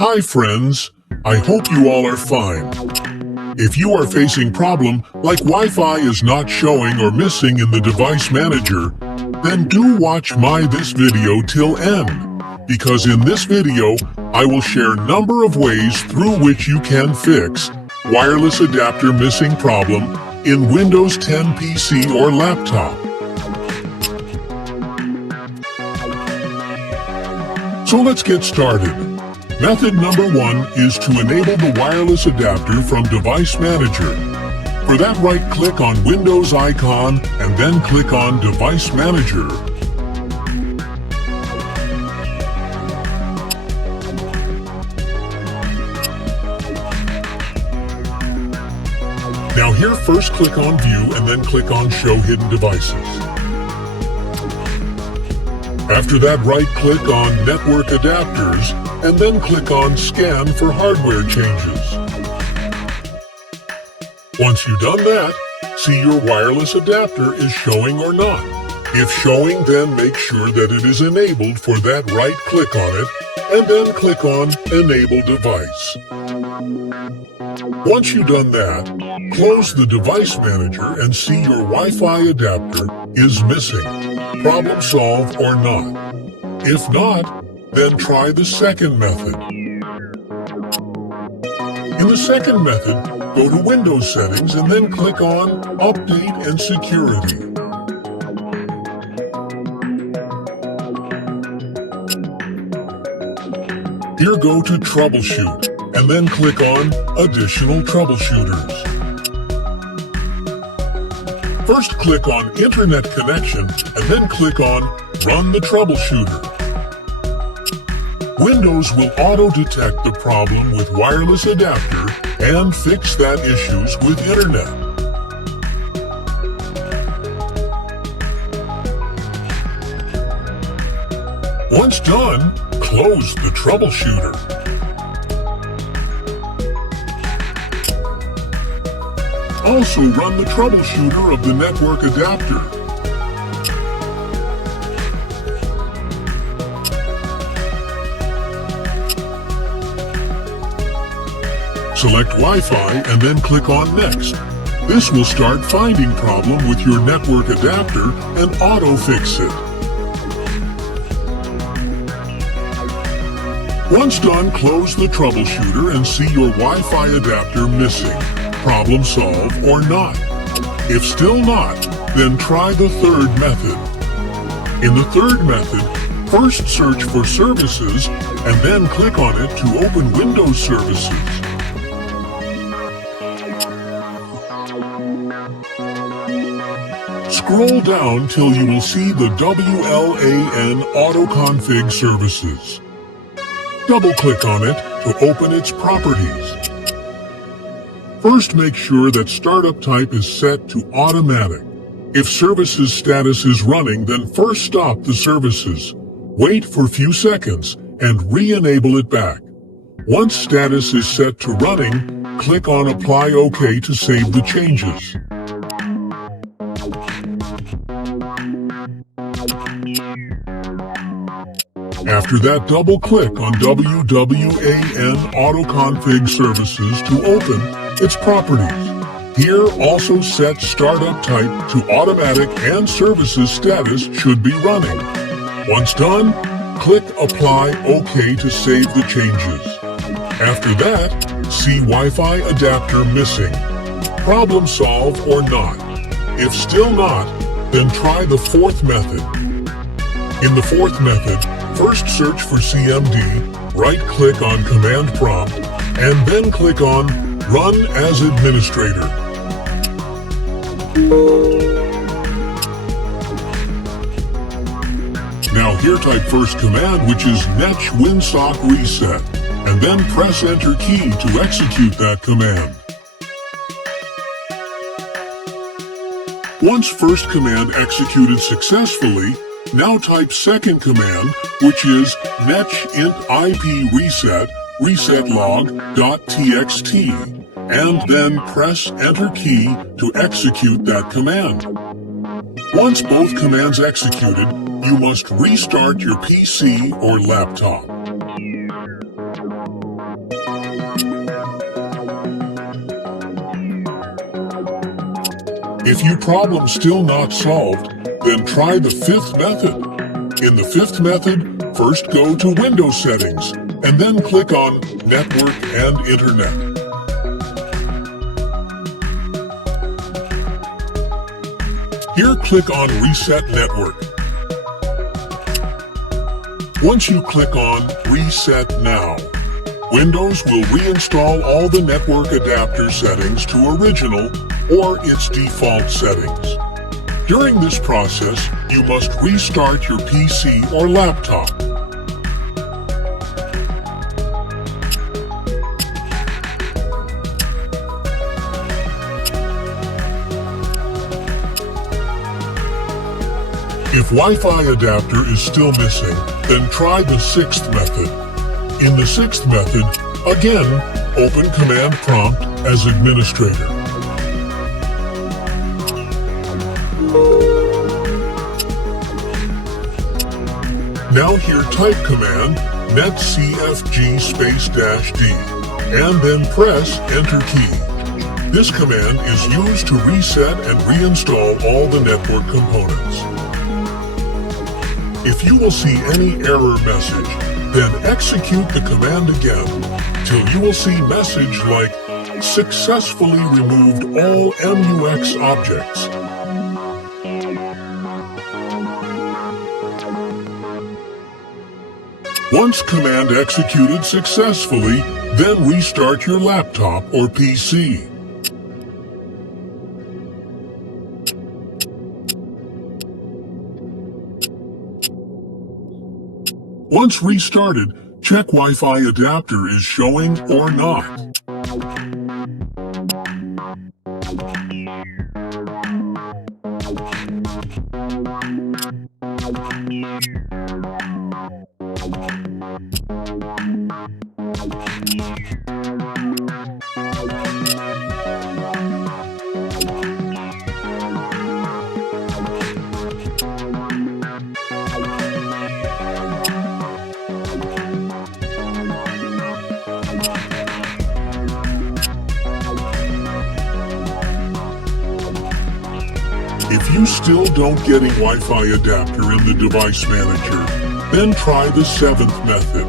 Hi friends, I hope you all are fine. If you are facing problem like Wi-Fi is not showing or missing in the device manager, then do watch this video till end, because in this video I will share number of ways through which you can fix wireless adapter missing problem in Windows 10 PC or laptop. So let's get started. Method number 1 is to enable the wireless adapter from Device Manager. For that, right-click on Windows icon and then click on Device Manager. Now here, first click on View and then click on Show Hidden Devices. After that, right-click on Network Adapters and then click on Scan for hardware changes. Once you've done that, see your wireless adapter is showing or not. If showing, then make sure that it is enabled. For that, right-click on it and then click on Enable Device. Once you've done that, close the Device Manager and see your Wi-Fi adapter is missing. Problem solved or not. If not, then try the second method. In the second method, go to Windows Settings and then click on Update and Security. Here, go to Troubleshoot and then click on Additional Troubleshooters. First, click on Internet Connection and then click on Run the Troubleshooter. Windows will auto-detect the problem with wireless adapter and fix that issues with Internet. Once done, close the troubleshooter. Also run the troubleshooter of the network adapter. Select Wi-Fi and then click on Next. This will start finding problem with your network adapter and auto-fix it. Once done, close the troubleshooter and see your Wi-Fi adapter missing. Problem solved or not. If still not, then try the third method. In the third method, first search for Services and then click on it to open Windows Services. Scroll down till you will see the WLAN Auto-Config Services. Double-click on it to open its properties. First, make sure that startup type is set to automatic. If services status is running, then first stop the services. Wait for a few seconds and re-enable it back. Once status is set to running, click on Apply OK to save the changes. After that, double-click on WWAN Auto-Config Services to open its properties. Here, also set startup type to automatic and services status should be running. Once done, click Apply OK to save the changes. After that, see Wi-Fi adapter missing. Problem solved or not. If still not, then try the fourth method. In the fourth method, first search for CMD, right-click on Command Prompt, and then click on Run as Administrator. Now here, type first command, which is netsh winsock reset, and then press Enter key to execute that command. Once first command executed successfully, now type second command, which is netsh int ip reset resetlog.txt, and then press Enter key to execute that command. Once both commands executed, you must restart your PC or laptop. If your problem's still not solved, then try the fifth method. In the fifth method, first go to Windows Settings, and then click on Network and Internet. Here, click on Reset Network. Once you click on Reset Now, Windows will reinstall all the network adapter settings to original or its default settings. During this process, you must restart your PC or laptop. If Wi-Fi adapter is still missing, then try the sixth method. In the sixth method, again, open Command Prompt as administrator. Now here type command netcfg --d and then press Enter key. This command is used to reset and reinstall all the network components. If you will see any error message, then execute the command again till you will see message like successfully removed all MUX objects. Once command executed successfully, then restart your laptop or PC. Once restarted, check Wi-Fi adapter is showing or not. If you still don't getting Wi-Fi adapter in the device manager, then try the seventh method.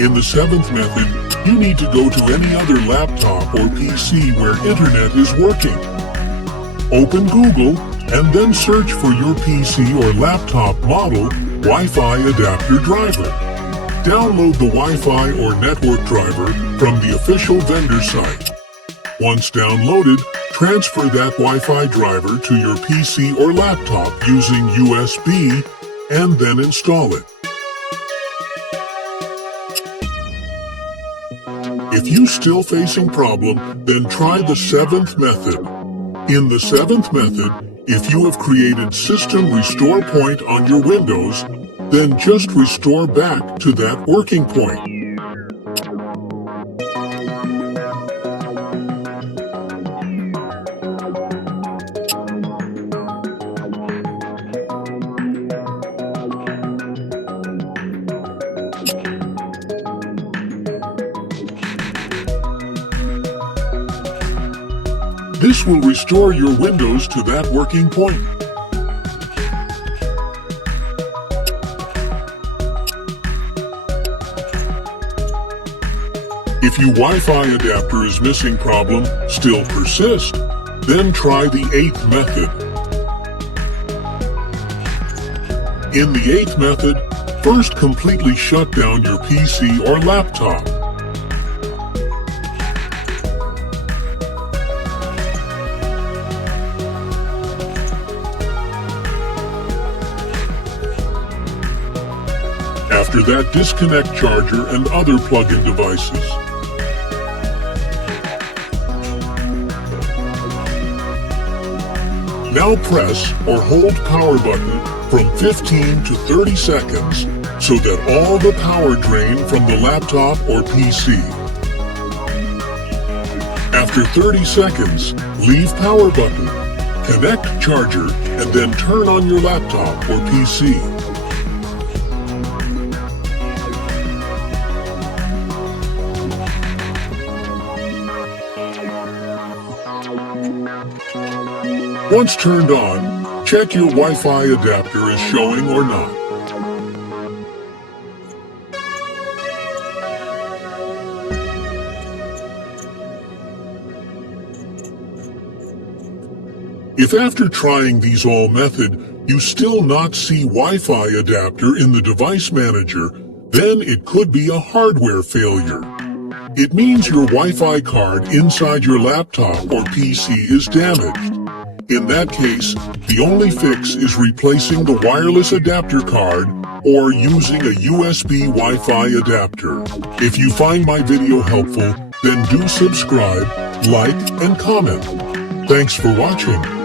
In the seventh method, you need to go to any other laptop or PC where internet is working. Open Google and then search for your PC or laptop model Wi-Fi adapter driver. Download the Wi-Fi or network driver from the official vendor site. Once downloaded, transfer that Wi-Fi driver to your PC or laptop using USB and then install it. If you still facing problem, then try the seventh method. In the seventh method, if you have created system restore point on your Windows, then just restore back to that working point. This will restore your Windows to that working point. If your Wi-Fi adapter is missing problem still persist, then try the eighth method. In the eighth method, first completely shut down your PC or laptop. After that, disconnect charger and other plug-in devices. Now press or hold power button from 15 to 30 seconds so that all the power drain from the laptop or PC. After 30 seconds, leave power button, connect charger, and then turn on your laptop or PC. Once turned on, check your Wi-Fi adapter is showing or not. If after trying these all method, you still not see Wi-Fi adapter in the device manager, then it could be a hardware failure. It means your Wi-Fi card inside your laptop or PC is damaged. In that case, the only fix is replacing the wireless adapter card or using a USB Wi-Fi adapter. If you find my video helpful, then do subscribe, like, and comment. Thanks for watching.